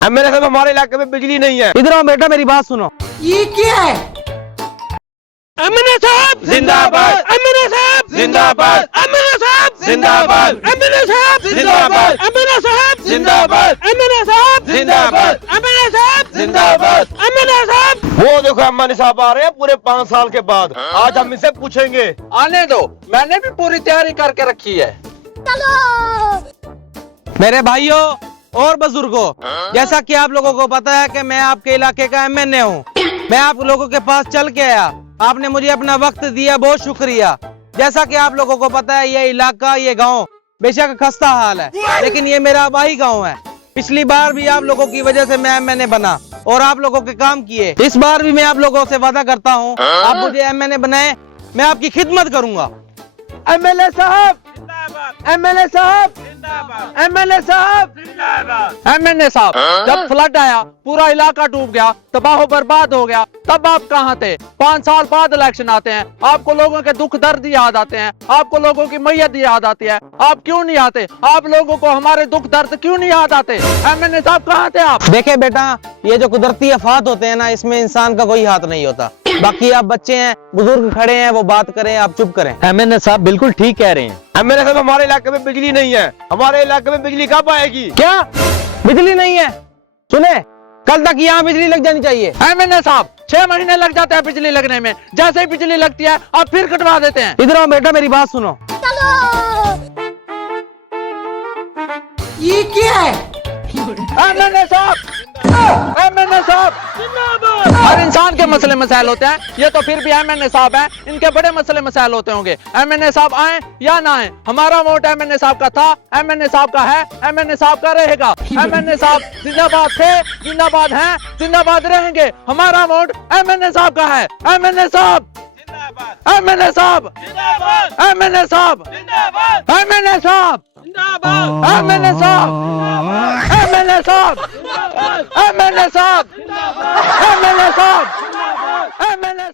MLA साहब हमारे इलाके में बिजली नहीं है। इधर आओ बेटा, मेरी बात सुनो। ये क्या है? एमएलए साहब जिंदाबाद, एमएलए साहब जिंदाबाद, एमएलए साहब जिंदाबाद, एमएलए साहब जिंदाबाद, एमएलए साहब जिंदाबाद, एमएलए साहब जिंदाबाद, एमएलए साहब जिंदाबाद, एमएलए साहब। वो देखो एमएलए साहब आ रहे हैं पूरे 5 साल के बाद। आज हम इनसे पूछेंगे। आने दो, मैंने भी पूरी तैयारी करके रखी है। मेरे भाइयों और बुजुर्गों, जैसा कि आप लोगों को पता है कि मैं आपके इलाके का एमएनए हूँ। मैं आप लोगों के पास चल के आया, आपने मुझे अपना वक्त दिया, बहुत शुक्रिया। जैसा कि आप लोगों को पता है, ये इलाका, ये गांव बेशक खस्ता हाल है, लेकिन ये मेरा आबाई गांव है। पिछली बार भी आप लोगों की वजह से मैं एमएनए बना और आप लोगों के काम किए। इस बार भी मैं आप लोगों से वादा करता हूँ, आप मुझे एमएनए बनाए, मैं आपकी खिदमत करूंगा। एमएलए साहब, एमएलए साहब, एमएलए साहब। एमएनए साहब, जब फ्लड आया, पूरा इलाका डूब गया, तबाह बर्बाद हो गया, तब आप कहाँ थे? 5 साल बाद इलेक्शन आते हैं, आपको लोगों के दुख दर्द याद आते हैं, आपको लोगों की मैयत याद आती है, आप क्यों नहीं आते? आप लोगों को हमारे दुख दर्द क्यों नहीं याद आते? एमएनए साहब कहाँ थे आप? देखे बेटा, ये जो कुदरती आफात होते हैं ना, इसमें इंसान का कोई हाथ नहीं होता। बाकी आप बच्चे हैं, बुजुर्ग खड़े हैं, वो बात करें, आप चुप करें। एमएनए साहब बिल्कुल ठीक कह रहे हैं। एमएलए साहब हमारे इलाके में बिजली नहीं है। हमारे इलाके में बिजली कब आएगी? क्या बिजली नहीं है? सुने, कल तक यहाँ बिजली लग जानी चाहिए। एमएनए साहब, 6 महीने लग जाते हैं बिजली लगने में। जैसे ही बिजली लगती है, आप फिर कटवा देते हैं। इधर आओ बेटा, मेरी बात सुनो। ये क्या है? एमएनए साहब, एमएनए साहब, हर इंसान के मसले मसाइल होते हैं, ये तो फिर भी एमएनए साहब हैं, इनके बड़े मसले मसाइल होते होंगे। एमएनए साहब आए या ना आए, हमारा वोट एमएनए साहब का था, एमएनए साहब का है, एमएनए साहब का रहेगा। एमएनए साहब जिंदाबाद थे, जिंदाबाद हैं, जिंदाबाद रहेंगे। हमारा वोट एमएनए साहब का है। एमएनए साहब, एमएनए साहब, एमएनए साहब, एमएनए साहब, एमएनए साहब, एमएनए साहब, एमएनए साहब, एमएनए साहब, एमएनए साहब।